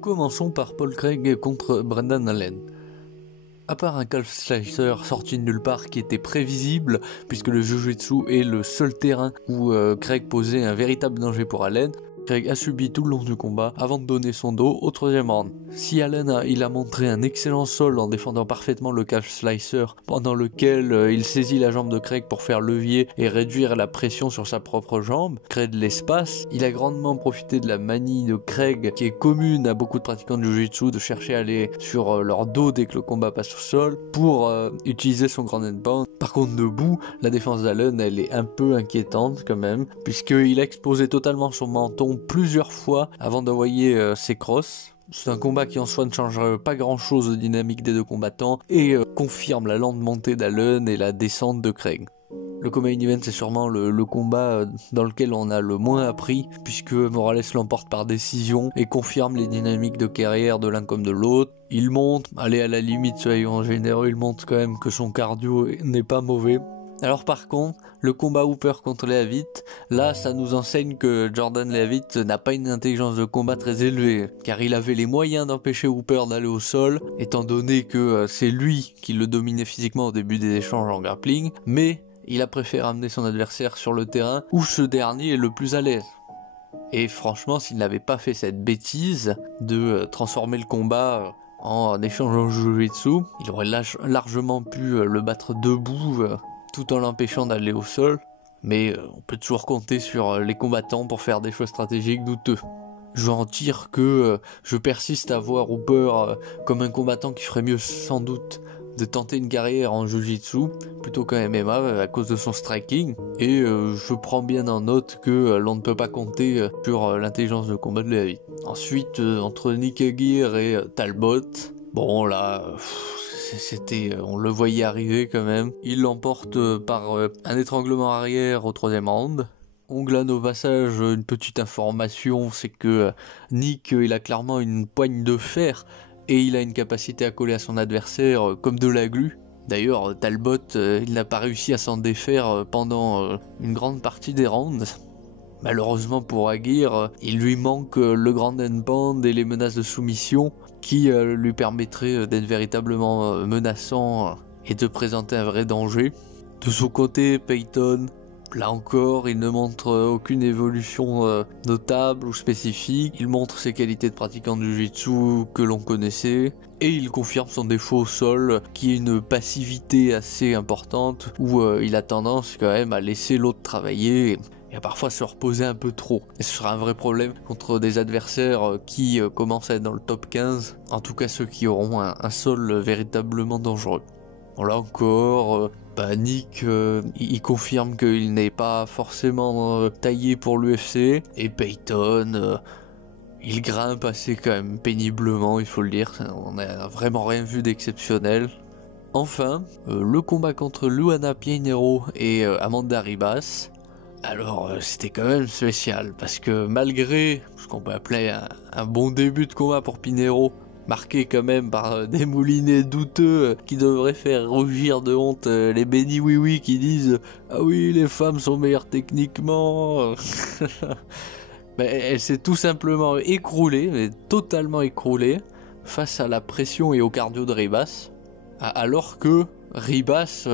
Commençons par Paul Craig contre Brendan Allen. À part un calf slicer sorti de nulle part qui était prévisible, puisque le Jiu-Jitsu est le seul terrain où Craig posait un véritable danger pour Allen, Craig a subi tout le long du combat avant de donner son dos au troisième round. Si Allen a montré un excellent sol en défendant parfaitement le calf slicer, pendant lequel il saisit la jambe de Craig pour faire levier et réduire la pression sur sa propre jambe, créer de l'espace, il a grandement profité de la manie de Craig qui est commune à beaucoup de pratiquants de Jiu-Jitsu de chercher à aller sur leur dos dès que le combat passe au sol pour utiliser son grand end pound. Par contre debout, la défense d'Allen elle est un peu inquiétante quand même, puisqu'il a exposé totalement son menton plusieurs fois avant d'envoyer ses crosses. C'est un combat qui en soi ne change pas grand chose aux dynamiques des deux combattants et confirme la lente montée d'Allen et la descente de Craig. Le co-main event c'est sûrement le combat dans lequel on a le moins appris, puisque Morales l'emporte par décision et confirme les dynamiques de carrière de l'un comme de l'autre. Il monte, allez à la limite soyons généreux, il montre quand même que son cardio n'est pas mauvais. Alors par contre, le combat Hooper contre Leavitt, là ça nous enseigne que Jordan Leavitt n'a pas une intelligence de combat très élevée, car il avait les moyens d'empêcher Hooper d'aller au sol, étant donné que c'est lui qui le dominait physiquement au début des échanges en grappling, mais il a préféré amener son adversaire sur le terrain où ce dernier est le plus à l'aise. Et franchement, s'il n'avait pas fait cette bêtise de transformer le combat en échangeant Jiu-Jitsu, il aurait largement pu le battre debout tout en l'empêchant d'aller au sol, mais on peut toujours compter sur les combattants pour faire des choix stratégiques douteux. Je en tire que je persiste à voir Hooper comme un combattant qui ferait mieux sans doute de tenter une carrière en Jiu-Jitsu plutôt qu'en MMA à cause de son striking, et je prends bien en note que l'on ne peut pas compter sur l'intelligence de combat de Leavitt. Ensuite, entre Nick Aguirre et Talbot, bon là... on le voyait arriver quand même. Il l'emporte par un étranglement arrière au troisième round. On glane au passage une petite information, c'est que Nick il a clairement une poigne de fer et il a une capacité à coller à son adversaire comme de la glu. D'ailleurs Talbot il n'a pas réussi à s'en défaire pendant une grande partie des rounds. Malheureusement pour Aguirre, il lui manque le grand end pound et les menaces de soumission qui lui permettraient d'être véritablement menaçant et de présenter un vrai danger. De son côté, Payton, là encore, il ne montre aucune évolution notable ou spécifique. Il montre ses qualités de pratiquant de Jiu-Jitsu que l'on connaissait et il confirme son défaut au sol qui est une passivité assez importante où il a tendance quand même à laisser l'autre travailler et à parfois se reposer un peu trop. Et ce sera un vrai problème contre des adversaires qui commencent à être dans le top 15, en tout cas ceux qui auront un sol véritablement dangereux. Bon là encore, Nick il confirme qu'il n'est pas forcément taillé pour l'UFC, et Payton il grimpe assez quand même péniblement, il faut le dire, on n'a vraiment rien vu d'exceptionnel. Enfin, le combat contre Luana Pinheiro et Amanda Ribas. Alors c'était quand même spécial, parce que malgré ce qu'on peut appeler un bon début de combat pour Pinheiro, marqué quand même par des moulinets douteux qui devraient faire rougir de honte les bénis oui qui disent « Ah oui, les femmes sont meilleures techniquement !» Mais elle s'est tout simplement écroulée, mais totalement écroulée, face à la pression et au cardio de Ribas, alors que Ribas,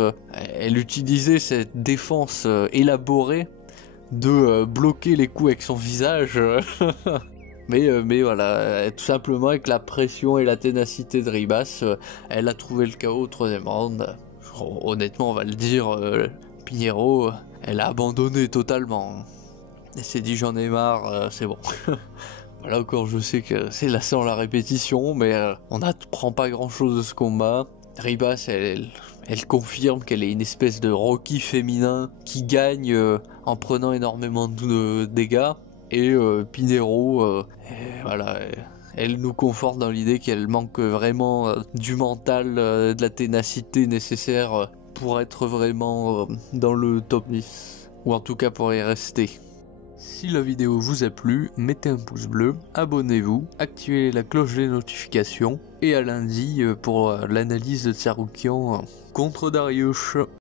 elle utilisait cette défense élaborée de bloquer les coups avec son visage. mais voilà, tout simplement avec la pression et la ténacité de Ribas, elle a trouvé le KO au troisième round. Honnêtement, on va le dire, Pinheiro, elle a abandonné totalement. Elle s'est dit j'en ai marre, c'est bon. Là encore, je sais que c'est lassant la répétition, mais on n'apprend pas grand chose de ce combat. Ribas, elle confirme qu'elle est une espèce de Rocky féminin qui gagne en prenant énormément de dégâts. Et Pinheiro, voilà, elle nous conforte dans l'idée qu'elle manque vraiment du mental, de la ténacité nécessaire pour être vraiment dans le top 10, ou en tout cas pour y rester. Si la vidéo vous a plu, mettez un pouce bleu, abonnez-vous, activez la cloche des notifications, et à lundi pour l'analyse de Tsarukyan contre Dariush.